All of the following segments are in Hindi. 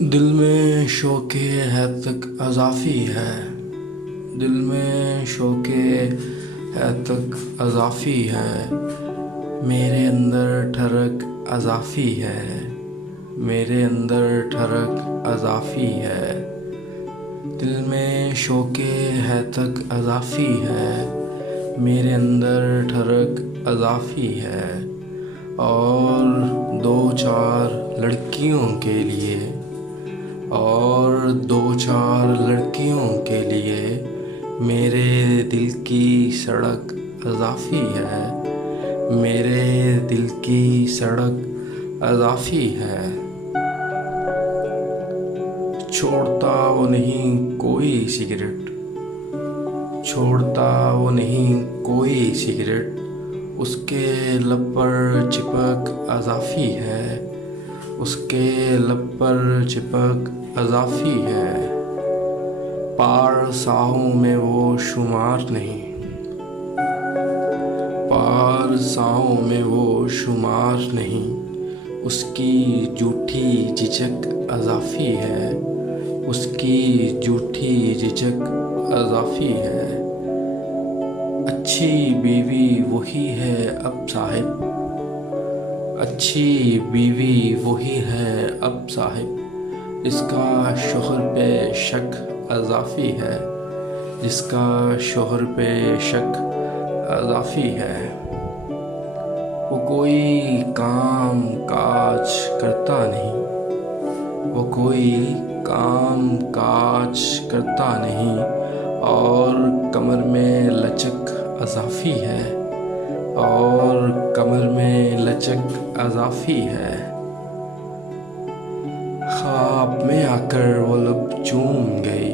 दिल में शौक़े है तक अज़ाफ़ी है। दिल में शौक़े है तक अज़ाफ़ी है। मेरे अंदर ठरक अज़ाफ़ी है। मेरे अंदर ठरक अज़ाफ़ी है। दिल में शौक़े है तक अज़ाफ़ी है। मेरे अंदर ठरक अज़ाफ़ी है। और दो चार लड़कियों के लिए मेरे दिल की सड़क अज़ाफ़ी है। मेरे दिल की सड़क अज़ाफ़ी है। छोड़ता वो नहीं कोई सिगरेट, छोड़ता वो नहीं कोई सिगरेट। उसके लब पर चिपक अज़ाफ़ी है। उसके लब पर चिपक अज़ाफ़ी है। पार साहों में वो शुमार नहीं, पार साहों में वो शुमार नहीं। उसकी झूठी झिझक अज़ाफ़ी है। उसकी झूठी झिझक अज़ाफ़ी है। अच्छी बीवी वही है अब साहिब, अच्छी बीवी वही है अब साहिब। जिसका शोहर पे शक अज़ाफ़ी है। जिसका शोहर पे शक अज़ाफ़ी है। वो कोई काम काज करता नहीं, वो कोई काम काज करता नहीं। और कमर में लचक अज़ाफ़ी है। और कमर में लचक अज़ाफ़ी है। ख्वाब में आकर वो लब चूम गई,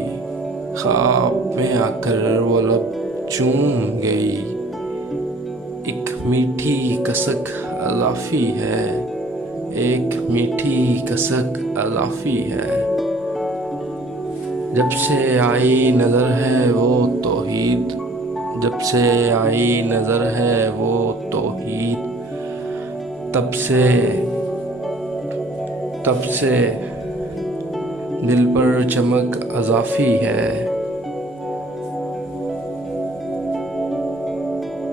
ख्वाब में आकर वो लब चूम गई। एक मीठी कसक अज़ाफ़ी है। एक मीठी कसक अज़ाफ़ी है। जब से आई नज़र है वो तौहीद, जब से आई नज़र है वो तौहीद। तब से दिल पर चमक अज़ाफ़ी है।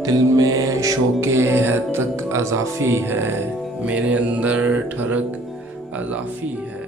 दिल में शौक़े है तक अज़ाफ़ी है। मेरे अंदर ठरक अज़ाफ़ी है।